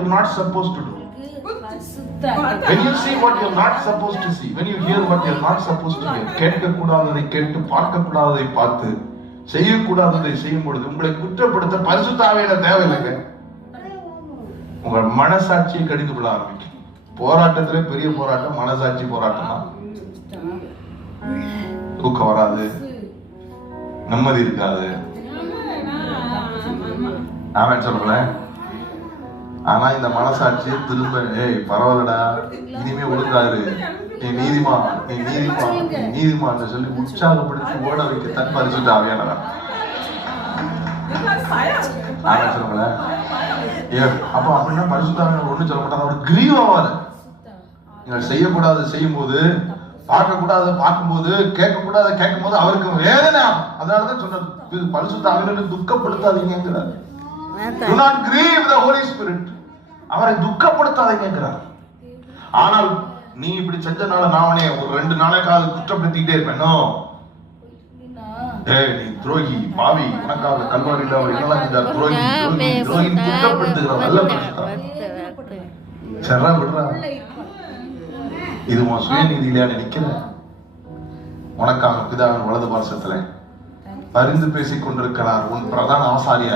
you're not supposed to do. When you see what you're not supposed to see, when you hear what you're not supposed to hear, கேட்க கூடாததை கேட்டு பார்க்க கூடாததை பார்த்து செய்யக்கூடாததை செய்யும் பொழுது உங்களை குற்றப்படுத்த பரிசுத்த ஆவியான தேவையில்லைங்க. உங்கள் மனசாட்சியை கடிந்து கொள்ள ஆரம்பிக்கும். போராட்டத்திலே பெரிய போராட்டம் மனசாட்சி போராட்டம் தான். தூக்கம் வராது, நிம்மதி இருக்காது. ஆமாம் சொல்றேன். ஆனா இந்த மனசாட்சியை திரும்ப பரவாயில்லடா, இனிமே ஒழுங்காரு, நீ நீதிமான், நீ நீதிமான், நீ நீதிமான் சொல்லி உற்சாகப்படுத்தி ஓட வைக்க தன் பரிசுத்த ஆவியானவர். சொல்லுங்களேன். அப்ப அப்படின்னா பரிசுத்த ஆவியானவர் ஒண்ணு சொல்ல மாட்டாங்க, அவர் கிரீவ் ஆவாரு. நீங்கள் செய்யக்கூடாது செய்யும் போது, பார்க்க கூடாது பார்க்கும்போது, கேட்க கூடாது கேட்கும் போது அவருக்கு வேதனை. அதனாலதான் சொன்னது பரிசுத்த ஆவியானவரை துக்கப்படாதீங்கிறார். Do not grieve the Holy Spirit. அவரை துக்கப்படுத்தாதீங்கிறார். ஆனால் நீ இப்படி செஞ்சனால நான் அவனே ஒரு 2 நாளைக்காவது குற்றப்படுத்திட்டே இருப்பேனோ, நீ துரோகி பாவி, உனக்காக கல்வாரியில் அவர் என்னெல்லாம் செஞ்சார், துரோகி துரோகி துரோகி குற்றப்படுத்துகிறார். நல்ல சரா விடுறா. இது உன் சுயநீதியில நிக்கிற. உனக்காக பிதாவின் வலது பாரசத்துல பரிந்து பேசிக் கொண்டிருக்கிறார் உன் பிரதான ஆசாரியர்.